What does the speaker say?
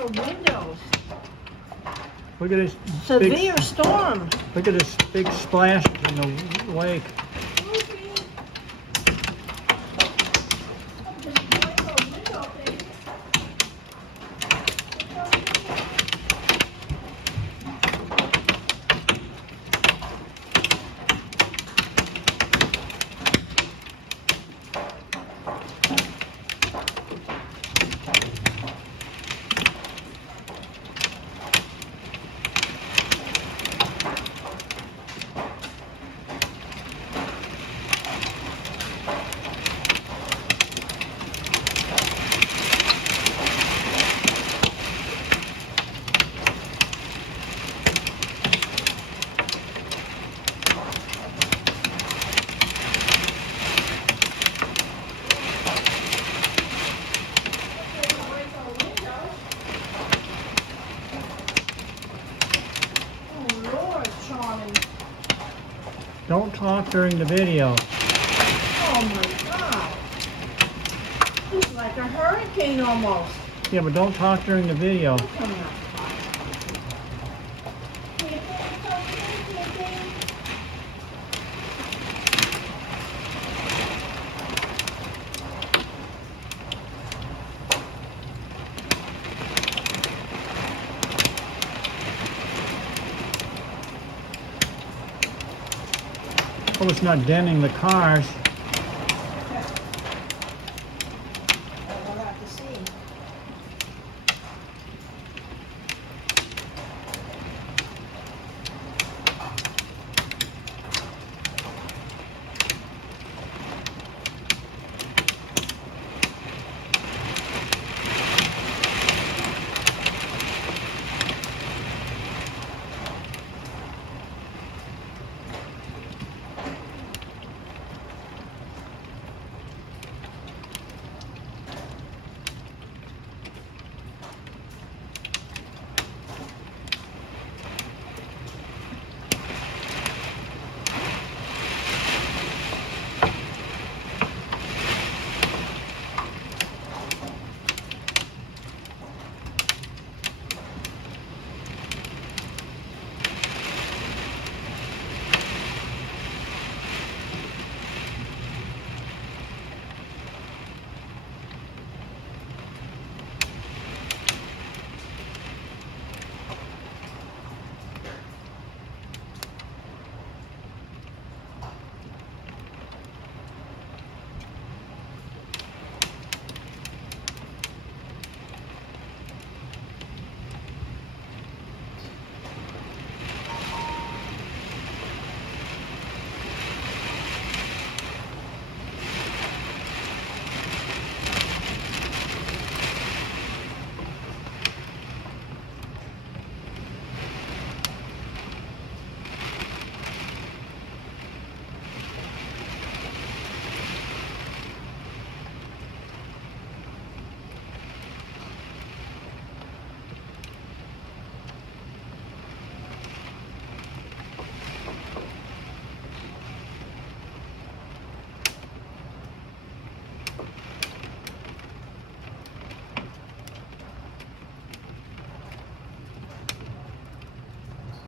wiper windows. Look at this Severe storm. Look at this big splash in the lake. Don't talk during the video. Oh my God. It's like a hurricane almost. Yeah, but don't talk during the video. Come on. Oh, it's not denting the cars.